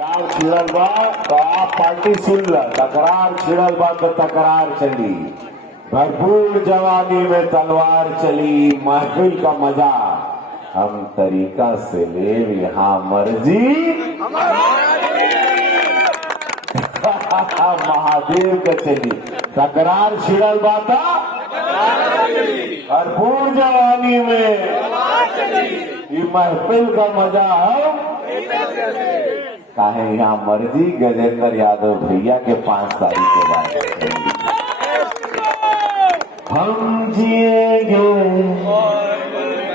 तकरार छिड़ल बा तो आप पार्टी सुन ल, तकरार छिड़ल बा तो तकरार चली, भरपूर जवानी में तलवार चली, महफिल का मजा हम तरीका से ले, यहाँ मर्जी महादेव का चली। तकरार छिड़ल बा तो भरपूर जवानी में ये महफिल का मजा हम काहे यहाँ मर्जी गजेंद्र यादव भैया के 5 तारीख के बाद हम जिएंगे।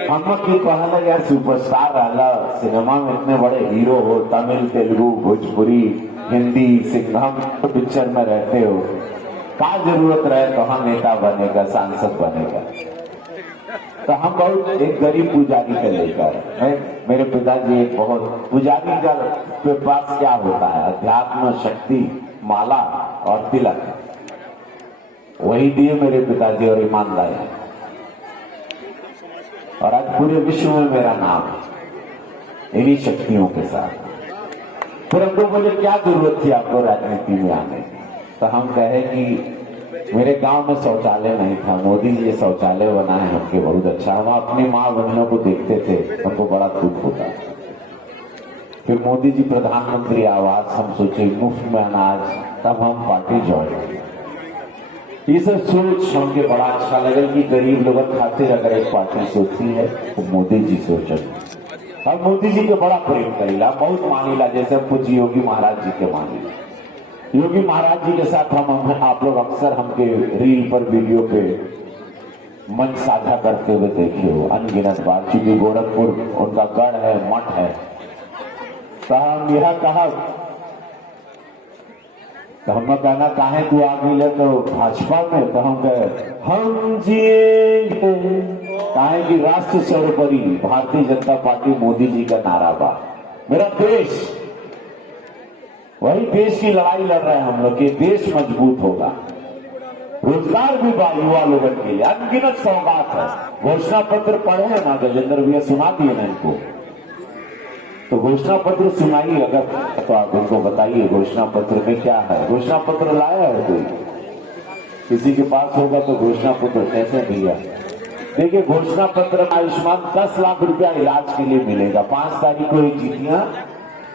हम की कहला यार सुपरस्टार रहला, सिनेमा में इतने बड़े हीरो हो, तमिल तेलुगु भोजपुरी हिंदी सिंघम पिक्चर में रहते हो, क्या जरूरत रहे कहाँ नेता बनेगा सांसद बनेगा। तो हम बहुत एक गरीब पुजारी के लेकर है, मेरे पिताजी एक बहुत पुजारी का के पास क्या होता है, अध्यात्म शक्ति माला और तिलक, वही दिए मेरे पिताजी और ईमान लाए, और आज पूरे विश्व में मेरा नाम है इन्हीं शक्तियों के साथ। फिर हमको बोले क्या जरूरत थी आपको राजनीति में आने की, तो हम कहे कि मेरे गांव में शौचालय नहीं था, मोदी जी ये शौचालय बनाए हमके बहुत अच्छा, हम अपनी माँ बहनों को देखते थे, हमको बड़ा दुख होता। फिर मोदी जी प्रधानमंत्री आवास, हम सोचे मुफ्त में अनाज, तब हम पार्टी ज्वाइन। ये सब सोच हमके बड़ा अच्छा लगा कि गरीब लोग खातिर अगर एक पार्टी सोचती है तो मोदी जी सोचे, और मोदी जी के बड़ा प्रेम करेला, बहुत मानीला, जैसे पूज्य योगी महाराज जी के मानीला। योगी महाराज जी के साथ हम आप लोग अक्सर हमके रील पर वीडियो पे मंच साझा करते हुए देखे हो अनगिनत बार, चूंकि गोरखपुर उनका गढ़ है, मठ है। तो हम यह कहा, तो हम कहना काहे तू आ गई तो भाजपा में, तो हम कहे हम जिएंगे, काहे की राष्ट्र सर्वोपरि भारतीय जनता पार्टी मोदी जी का नारा बा, मेरा देश, वही देश की लड़ाई लड़ रहे हैं हम लोग कि देश मजबूत होगा। रोजगार भी बा युवा लोगों के लिए, अनगिनत सौगात है। घोषणा पत्र पढ़े हैं ना गजेंद्र भैया, सुना दिए ना इनको, तो घोषणा पत्र सुनाइए अगर, तो आप उनको बताइए घोषणा पत्र में क्या है। घोषणा पत्र लाया है कोई, किसी के पास होगा तो घोषणा पत्र कैसे भैया। देखिए घोषणा पत्र में आयुष्मान 10 लाख रुपया इलाज के लिए मिलेगा। 5 तारीख को जीतियां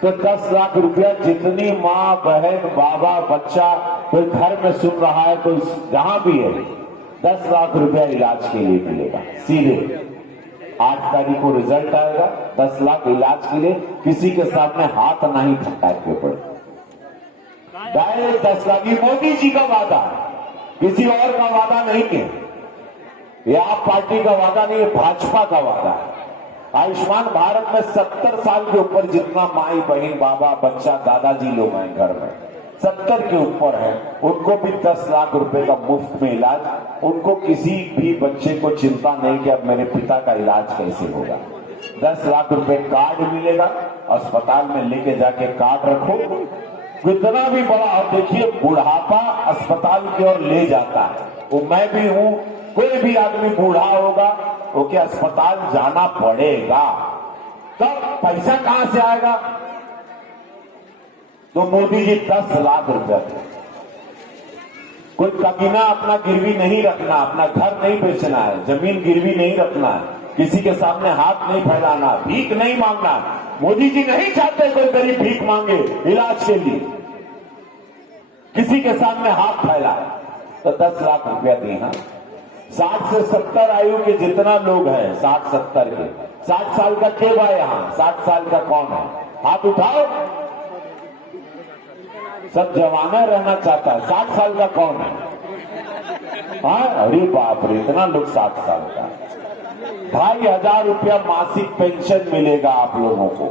तो 10 लाख रुपया जितनी माँ बहन बाबा बच्चा कोई घर में सुन रहा है, कोई जहां भी है, 10 लाख रुपया इलाज के लिए मिलेगा सीधे। 8 तारीख को रिजल्ट आएगा, 10 लाख इलाज के लिए, किसी के सामने हाथ नहीं फटके पड़े, डायरेक्ट 10 लाख। ये मोदी जी का वादा है, किसी और का वादा नहीं है, ये आप पार्टी का वादा नहीं है, भाजपा का वादा है। आयुष्मान भारत में 70 साल के ऊपर जितना माई बहन बाबा बच्चा दादाजी लोग हैं घर में, 70 के ऊपर है, उनको भी 10 लाख रुपए का मुफ्त में इलाज। उनको किसी भी बच्चे को चिंता नहीं कि अब मेरे पिता का इलाज कैसे होगा। 10 लाख रुपए कार्ड मिलेगा, अस्पताल में लेके जाके कार्ड रखो, कितना भी बड़ा हो। देखिए बुढ़ापा अस्पताल की ओर ले जाता है, वो मैं भी हूं, कोई भी आदमी बूढ़ा होगा ओके अस्पताल जाना पड़ेगा, तब पैसा कहां से आएगा। तो मोदी जी 10 लाख रुपया, कोई कमीना अपना गिरवी नहीं रखना, अपना घर नहीं बेचना है, जमीन गिरवी नहीं रखना है, किसी के सामने हाथ नहीं फैलाना, भीख नहीं मांगना। मोदी जी नहीं चाहते कोई गरीब भीख मांगे इलाज के लिए, किसी के सामने हाथ फैलाए। तो 10 लाख रुपया देना। 60 से 70 आयु के जितना लोग हैं, 60-70 के, 60 साल का क्यों बा यहाँ, 60 साल का कौन है, हाथ उठाओ। सब जवाना रहना चाहता है, 60 साल का कौन है। हाँ अरे बाप रे, इतना लोग 60 साल का। 2500 रुपया मासिक पेंशन मिलेगा आप लोगों को।